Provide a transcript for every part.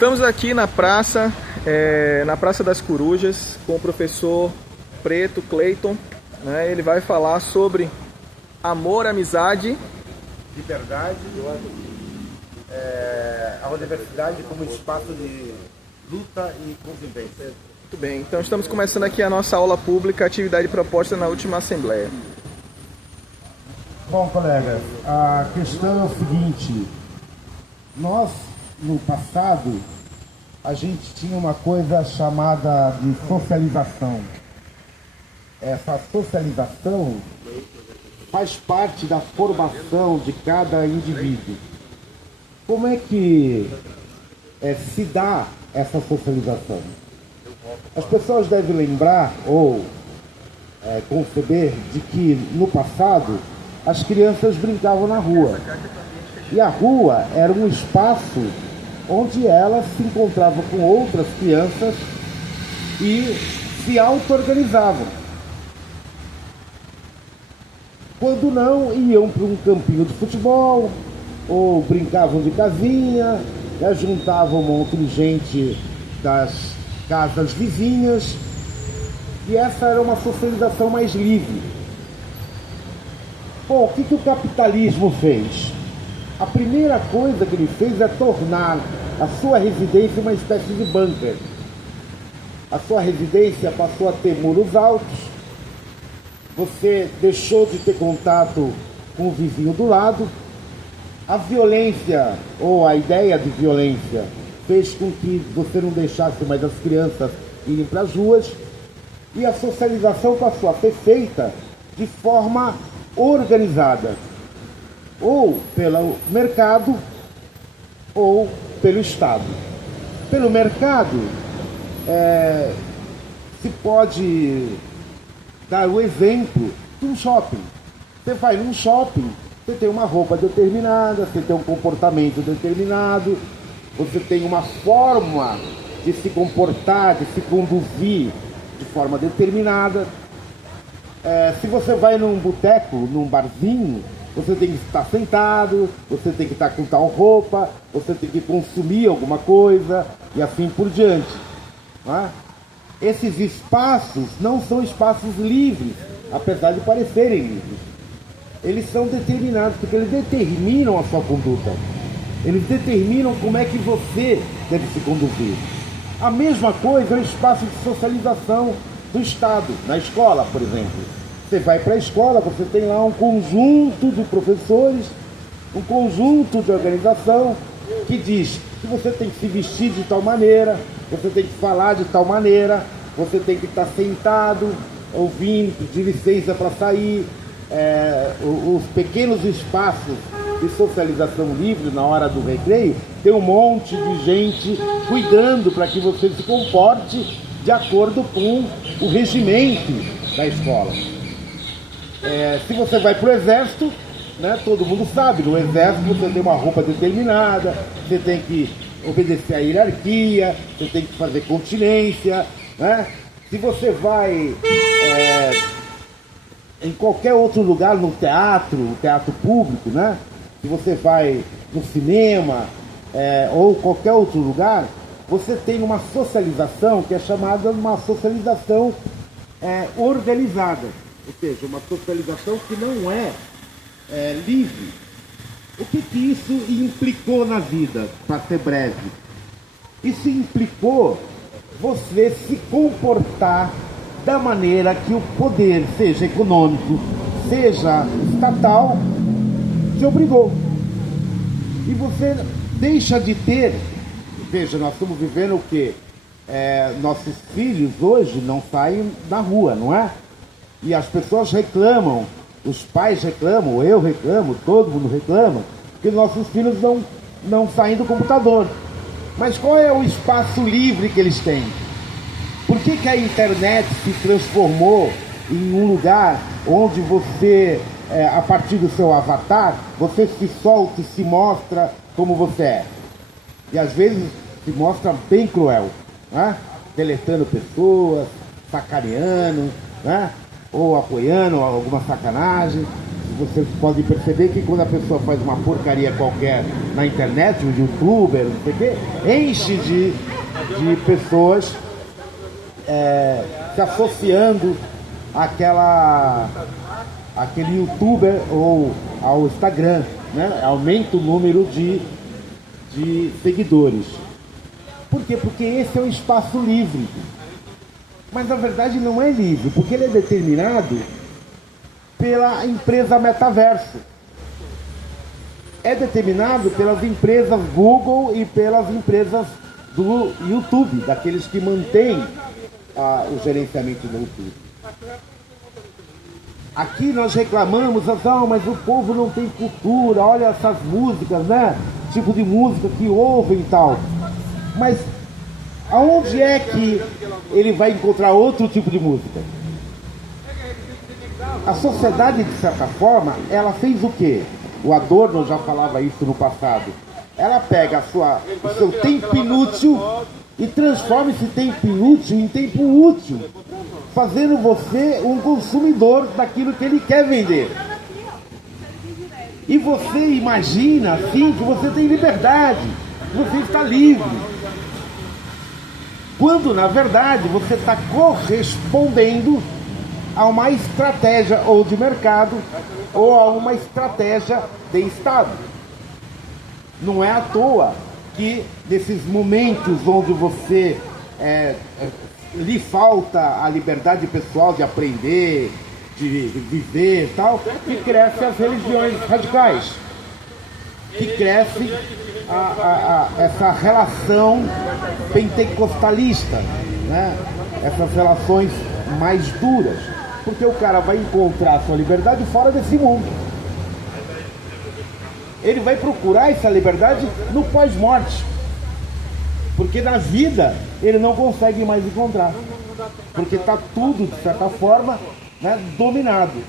Estamos aqui na Praça das Corujas, com o professor Preto Cleiton, né? Ele vai falar sobre amor, amizade, liberdade, a universidade como espaço de luta e convivência. Muito bem, então estamos começando aqui a nossa aula pública, atividade proposta na última Assembleia. Bom, colegas, a questão é o seguinte: nós, no passado, a gente tinha uma coisa chamada de socialização. Essa socialização faz parte da formação de cada indivíduo. Como é que se dá essa socialização? As pessoas devem lembrar ou conceber de que no passado as crianças brincavam na rua. E a rua era um espaço onde elas se encontravam com outras crianças e se auto-organizavam. Quando não, iam para um campinho de futebol, ou brincavam de casinha, juntavam um monte de gente das casas vizinhas, e essa era uma socialização mais livre. Bom, o que o capitalismo fez? A primeira coisa que ele fez é tornar a sua residência uma espécie de bunker. A sua residência passou a ter muros altos, você deixou de ter contato com o vizinho do lado, a violência, ou a ideia de violência, fez com que você não deixasse mais as crianças irem para as ruas, e a socialização passou a ser feita de forma organizada, ou pelo mercado, ou pelo Estado. Pelo mercado, se pode dar o exemplo de um shopping. Você vai num shopping, você tem uma roupa determinada, você tem um comportamento determinado, você tem uma forma de se comportar, de se conduzir de forma determinada. Se você vai num boteco, num barzinho, você tem que estar sentado, você tem que estar com tal roupa, você tem que consumir alguma coisa e assim por diante. Não é? Esses espaços não são espaços livres, apesar de parecerem livres. Eles são determinados, porque eles determinam a sua conduta. Eles determinam como é que você deve se conduzir. A mesma coisa é o espaço de socialização do Estado, na escola, por exemplo. Você vai para a escola, você tem lá um conjunto de professores, um conjunto de organização que diz que você tem que se vestir de tal maneira, você tem que falar de tal maneira, você tem que estar sentado, ouvindo, pedir licença para sair. Os pequenos espaços de socialização livre na hora do recreio, tem um monte de gente cuidando para que você se comporte de acordo com o regimento da escola. Se você vai para o exército, né, todo mundo sabe, no exército você tem uma roupa determinada, você tem que obedecer à hierarquia, você tem que fazer continência, né? Se você vai em qualquer outro lugar, no teatro público, né? Se você vai no cinema ou qualquer outro lugar, você tem uma socialização que é chamada uma socialização organizada, ou seja, uma socialização que não é livre. O que isso implicou na vida, para ser breve? Isso implicou você se comportar da maneira que o poder, seja econômico, seja estatal, te obrigou. E você deixa de ter... Veja, nós estamos vivendo o quê? Nossos filhos hoje não saem na rua, não é? E as pessoas reclamam, os pais reclamam, eu reclamo, todo mundo reclama, que nossos filhos não saem do computador. Mas qual é o espaço livre que eles têm? Por que a internet se transformou em um lugar onde você, a partir do seu avatar, você se solta e se mostra como você é? E às vezes se mostra bem cruel, né? Deletando pessoas, sacaneando, né? Ou apoiando alguma sacanagem. vocês podem perceber que quando a pessoa faz uma porcaria qualquer na internet, um youtuber, não sei o quê, enche de pessoas se associando àquele youtuber ou ao Instagram, né? Aumenta o número de seguidores. Por quê? Porque esse é um espaço livre. Mas na verdade não é livre, porque ele é determinado pela empresa Metaverso. É determinado pelas empresas Google e pelas empresas do YouTube, daqueles que mantêm o gerenciamento do YouTube. Aqui nós reclamamos, mas o povo não tem cultura, olha essas músicas, né? Tipo de música que ouvem e tal. Mas aonde é que ele vai encontrar outro tipo de música? A sociedade, de certa forma, ela fez o quê? O Adorno já falava isso no passado. Ela pega o seu tempo inútil e transforma esse tempo inútil em tempo útil, fazendo você um consumidor daquilo que ele quer vender. E você imagina, assim, que você tem liberdade, que você está livre. Quando, na verdade, você está correspondendo a uma estratégia ou de mercado ou a uma estratégia de Estado. Não é à toa que nesses momentos onde você lhe falta a liberdade pessoal de aprender, de viver e tal, que crescem as religiões radicais, que cresce essa relação pentecostalista, né? Essas relações mais duras, porque o cara vai encontrar a sua liberdade fora desse mundo. Ele vai procurar essa liberdade no pós-morte, porque na vida ele não consegue mais encontrar, porque está tudo, de certa forma, né, dominado.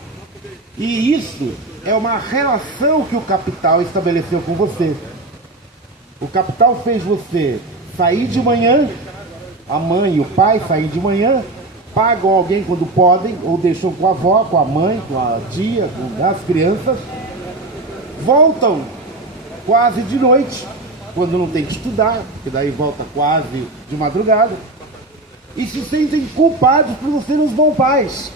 E isso é uma relação que o capital estabeleceu com você. O capital fez você sair de manhã, a mãe e o pai saem de manhã, pagam alguém quando podem, ou deixam com a avó, com a mãe, com a tia, com as crianças, voltam quase de noite, quando não tem que estudar, que daí volta quase de madrugada, e se sentem culpados por não serem os bons pais.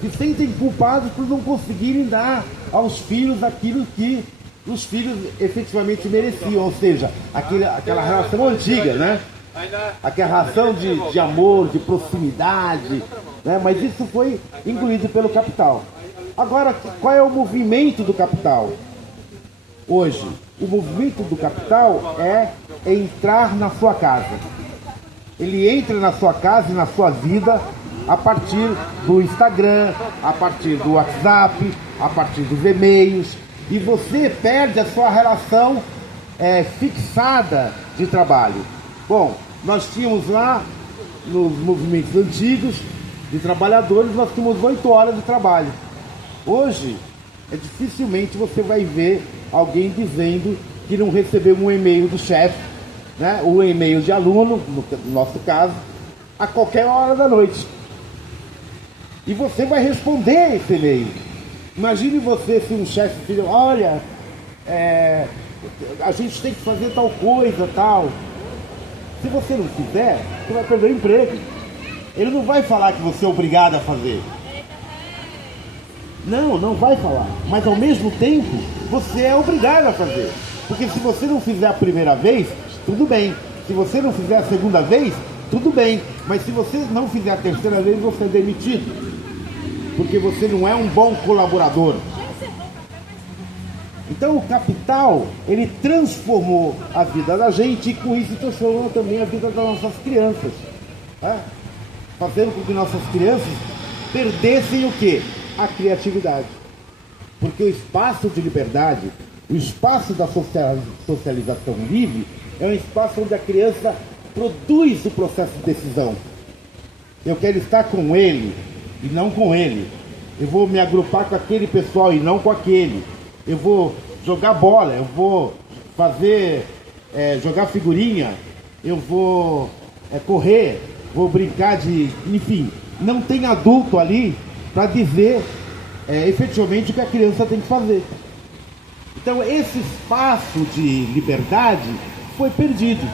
Se sentem culpados por não conseguirem dar aos filhos aquilo que os filhos efetivamente mereciam, ou seja, aquela relação antiga, né? Aquela relação de amor, de proximidade, né? Mas isso foi engolido pelo capital. Agora, qual é o movimento do capital? Hoje, o movimento do capital é entrar na sua casa. Ele entra na sua casa e na sua vida a partir do Instagram, a partir do WhatsApp, a partir dos e-mails, e você perde a sua relação fixada de trabalho. Bom, nós tínhamos lá, nos movimentos antigos de trabalhadores, nós tínhamos 8 horas de trabalho. Hoje, dificilmente você vai ver alguém dizendo que não recebeu um e-mail do chefe, né, um e-mail de aluno, no nosso caso, a qualquer hora da noite. E você vai responder esse e-mail. Imagine você se um chefe diz, olha, a gente tem que fazer tal coisa, tal. Se você não fizer, você vai perder o emprego. Ele não vai falar que você é obrigado a fazer. Não vai falar. Mas ao mesmo tempo, você é obrigado a fazer. Porque se você não fizer a primeira vez, tudo bem. Se você não fizer a segunda vez, tudo bem. Mas se você não fizer a terceira vez, você é demitido. Porque você não é um bom colaborador. Então o capital, ele transformou a vida da gente e com isso transformou também a vida das nossas crianças, né? Fazendo com que nossas crianças perdessem o quê? A criatividade. Porque o espaço de liberdade, o espaço da socialização livre, é um espaço onde a criança produz o processo de decisão. Eu quero estar com ele e não com ele. Eu vou me agrupar com aquele pessoal e não com aquele. Eu vou jogar bola, eu vou fazer, jogar figurinha, eu vou correr, vou brincar de... Enfim, não tem adulto ali para dizer efetivamente o que a criança tem que fazer. Então esse espaço de liberdade foi perdido.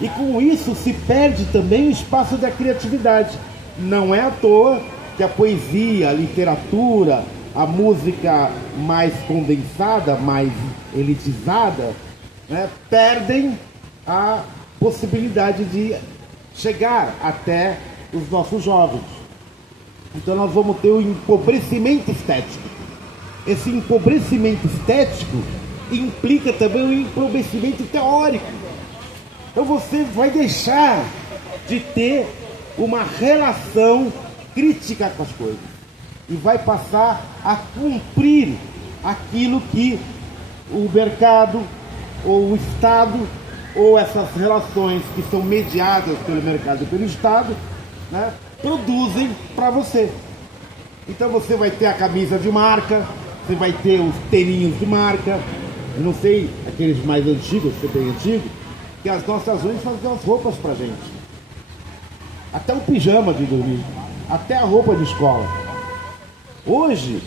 E com isso se perde também o espaço da criatividade. Não é à toa que a poesia, a literatura, a música mais condensada, mais elitizada, né, perdem a possibilidade de chegar até os nossos jovens. Então nós vamos ter um empobrecimento estético. Esse empobrecimento estético implica também um empobrecimento teórico. Então você vai deixar de ter uma relação crítica com as coisas e vai passar a cumprir aquilo que o mercado ou o Estado ou essas relações que são mediadas pelo mercado e pelo Estado, né, produzem para você. Então você vai ter a camisa de marca, você vai ter os tênis de marca, eu não sei, aqueles mais antigos, super antigos, que as nossas mães faziam as roupas pra gente. Até o pijama de dormir, até a roupa de escola. Hoje,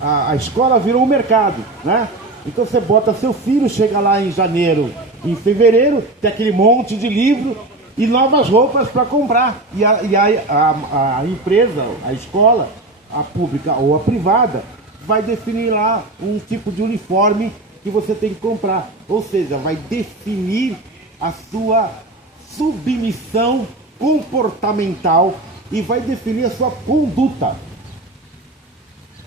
a escola virou um mercado, né? Então você bota seu filho, chega lá em janeiro, em fevereiro, tem aquele monte de livro e novas roupas para comprar. E a empresa, a escola, a pública ou a privada, vai definir lá um tipo de uniforme que você tem que comprar. Ou seja, vai definir a sua submissão comportamental e vai definir a sua conduta.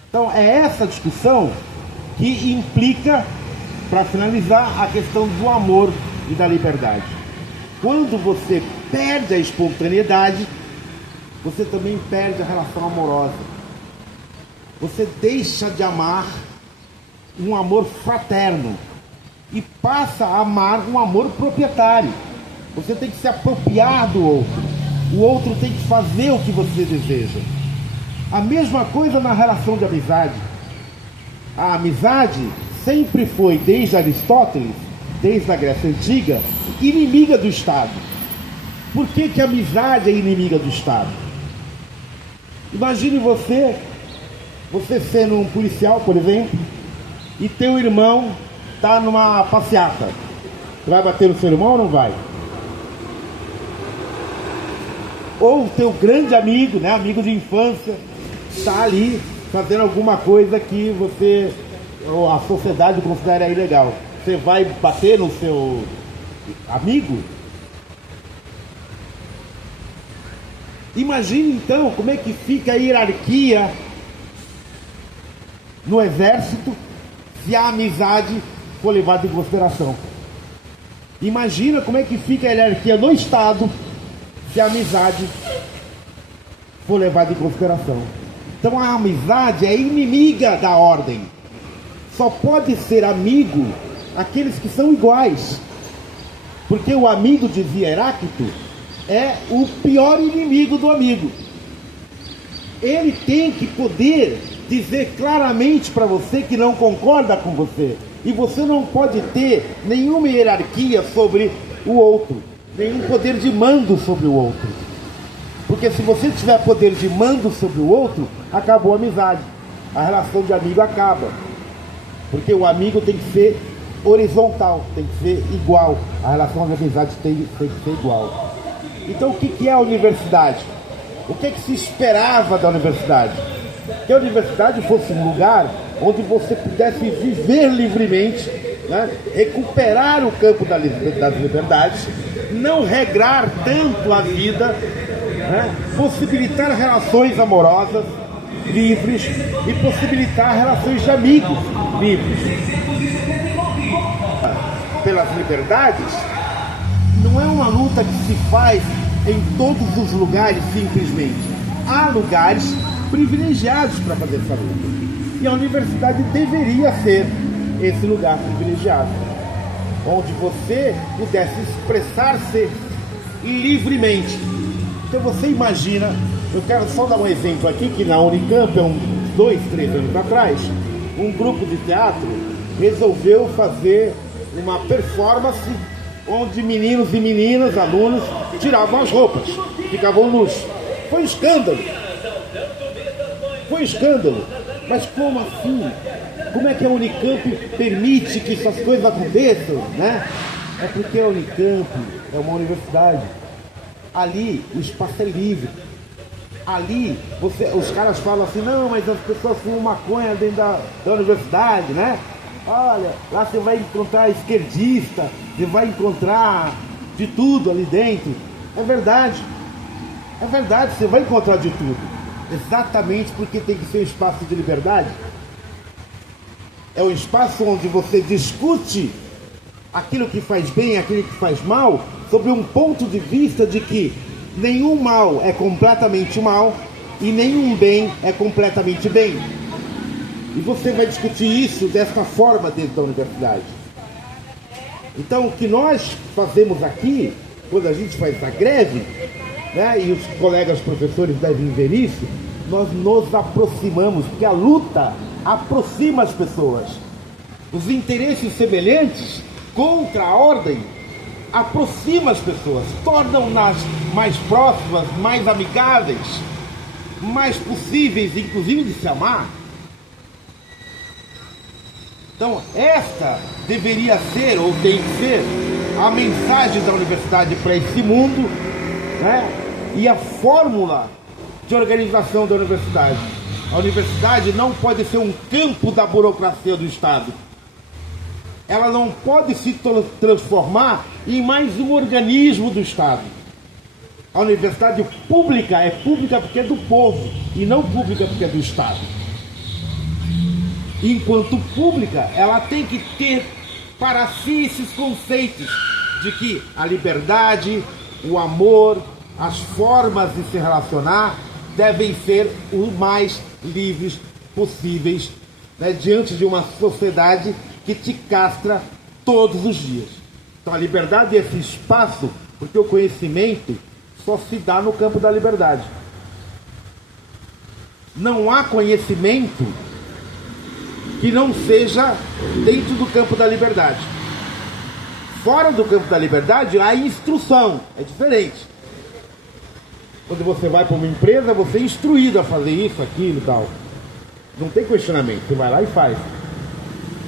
Então é essa discussão que implica, para finalizar, a questão do amor e da liberdade. Quando você perde a espontaneidade, você também perde a relação amorosa. Você deixa de amar um amor fraterno e passa a amar um amor proprietário. Você tem que se apropriar do outro. O outro tem que fazer o que você deseja. A mesma coisa na relação de amizade. A amizade sempre foi, desde Aristóteles, desde a Grécia Antiga, inimiga do Estado. Por que a amizade é inimiga do Estado? Imagine você sendo um policial, por exemplo, e teu irmão está numa passeata. Você vai bater no seu irmão ou não vai? Ou teu grande amigo, né, amigo de infância, está ali fazendo alguma coisa que você, ou a sociedade considera ilegal. Você vai bater no seu amigo? Imagine então como é que fica a hierarquia no exército se a amizade for levada em consideração. Imagina como é que fica a hierarquia no Estado se a amizade for levada em consideração. Então a amizade é inimiga da ordem. Só pode ser amigo aqueles que são iguais. Porque o amigo, dizia Heráclito, é o pior inimigo do amigo. Ele tem que poder dizer claramente para você que não concorda com você. E você não pode ter nenhuma hierarquia sobre o outro, nenhum poder de mando sobre o outro. Porque se você tiver poder de mando sobre o outro, acabou a amizade. A relação de amigo acaba. Porque o amigo tem que ser horizontal, tem que ser igual. A relação de amizade tem que ser igual. Então o que é a universidade? O que se esperava da universidade? Que a universidade fosse um lugar onde você pudesse viver livremente, né? Recuperar o campo das liberdades, não regrar tanto a vida, né? Possibilitar relações amorosas livres e possibilitar relações de amigos livres. Pelas liberdades não é uma luta que se faz em todos os lugares simplesmente. Há lugares privilegiados para fazer essa luta. E a universidade deveria ser esse lugar privilegiado, onde você pudesse expressar-se livremente. Então você imagina, eu quero só dar um exemplo aqui, que na Unicamp, há uns 2, 3 anos atrás, um grupo de teatro resolveu fazer uma performance onde meninos e meninas, alunos, tiravam as roupas, ficavam nus. Foi um escândalo. Foi um escândalo. Mas como assim? Como é que a Unicamp permite que essas coisas aconteçam, né? É porque a Unicamp é uma universidade. Ali o espaço é livre. Ali os caras falam assim, não, mas as pessoas fumam maconha dentro da universidade, né? Olha, lá você vai encontrar esquerdista, você vai encontrar de tudo ali dentro. É verdade, você vai encontrar de tudo. Exatamente porque tem que ser um espaço de liberdade. É um espaço onde você discute aquilo que faz bem, aquilo que faz mal, sob um ponto de vista de que nenhum mal é completamente mal e nenhum bem é completamente bem. E você vai discutir isso dessa forma dentro da universidade. Então, o que nós fazemos aqui, quando a gente faz a greve, né, e os colegas professores devem ver isso, nós nos aproximamos, porque a luta aproxima as pessoas. Os interesses semelhantes contra a ordem aproxima as pessoas, tornam-nas mais próximas, mais amigáveis, mais possíveis, inclusive, de se amar. Então, esta deveria ser, ou tem que ser, a mensagem da universidade para esse mundo, né? E a fórmula de organização da universidade. A universidade não pode ser um campo da burocracia do Estado. Ela não pode se transformar em mais um organismo do Estado. A universidade pública é pública porque é do povo e não pública porque é do Estado. Enquanto pública, ela tem que ter para si esses conceitos de que a liberdade, o amor, as formas de se relacionar devem ser o mais livres possíveis, né, diante de uma sociedade que te castra todos os dias. Então a liberdade é esse espaço, porque o conhecimento só se dá no campo da liberdade. Não há conhecimento que não seja dentro do campo da liberdade. Fora do campo da liberdade, há instrução, é diferente. Quando você vai para uma empresa, você é instruído a fazer isso, aquilo e tal. Não tem questionamento, você vai lá e faz.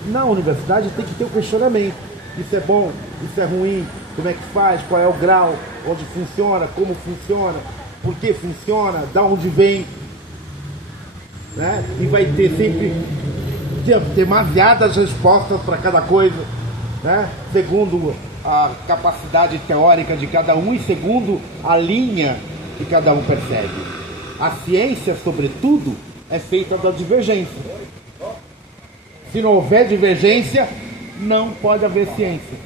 Na universidade tem que ter o questionamento. Isso é bom, isso é ruim, como é que faz, qual é o grau, onde funciona, como funciona, por que funciona, da onde vem, né? E vai ter sempre demasiadas respostas para cada coisa, né? Segundo a capacidade teórica de cada um e segundo a linha que cada um percebe. A ciência, sobretudo, é feita da divergência. Se não houver divergência, não pode haver ciência.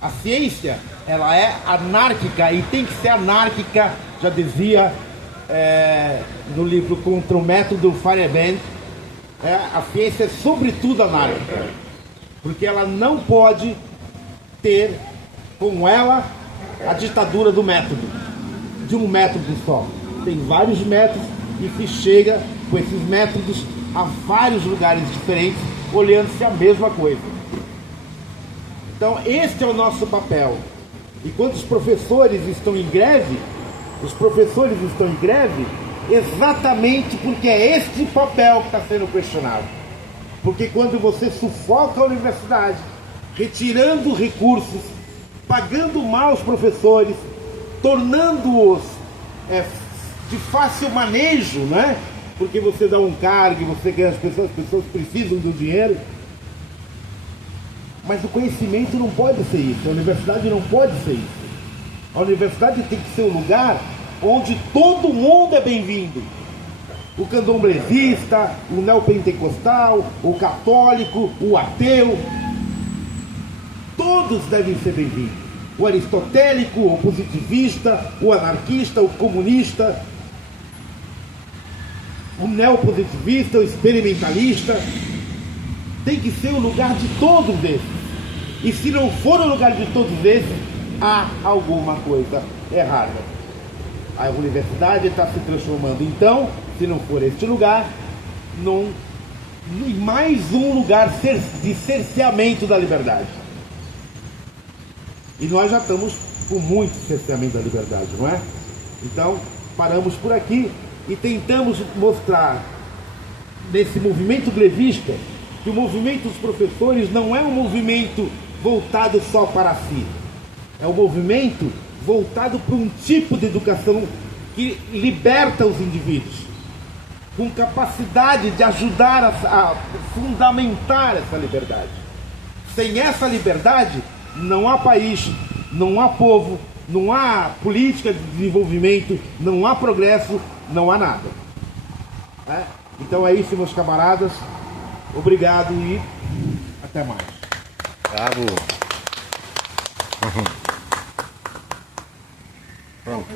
A ciência, ela é anárquica e tem que ser anárquica, já dizia no livro Contra o Método Feyerabend, a ciência é sobretudo anárquica, porque ela não pode ter com ela a ditadura do método, de um método só. Tem vários métodos e se chega com esses métodos a vários lugares diferentes, olhando-se a mesma coisa. Então este é o nosso papel. E quando os professores estão em greve, exatamente porque é este papel que está sendo questionado. Porque quando você sufoca a universidade, retirando recursos, pagando mal os professores, tornando-os de fácil manejo, né? Porque você dá um cargo, você ganha as pessoas precisam do dinheiro. Mas o conhecimento não pode ser isso, a universidade não pode ser isso. A universidade tem que ser um lugar onde todo mundo é bem-vindo. O candomblessista, o neopentecostal, o católico, o ateu, todos devem ser bem-vindos. O aristotélico, o positivista, o anarquista, o comunista, o neopositivista, o experimentalista. Tem que ser o lugar de todos esses. E se não for o lugar de todos esses, há alguma coisa errada. A universidade está se transformando, então, se não for este lugar, em mais um lugar de cerceamento da liberdade. E nós já estamos com muito cerceamento da liberdade, não é? Então, paramos por aqui e tentamos mostrar nesse movimento grevista, que o movimento dos professores não é um movimento voltado só para si. É um movimento voltado para um tipo de educação que liberta os indivíduos, com capacidade de ajudar a fundamentar essa liberdade. Sem essa liberdade, não há país, não há povo, não há política de desenvolvimento, não há progresso, não há nada. Então é isso, meus camaradas. Obrigado e até mais. Bravo. Pronto.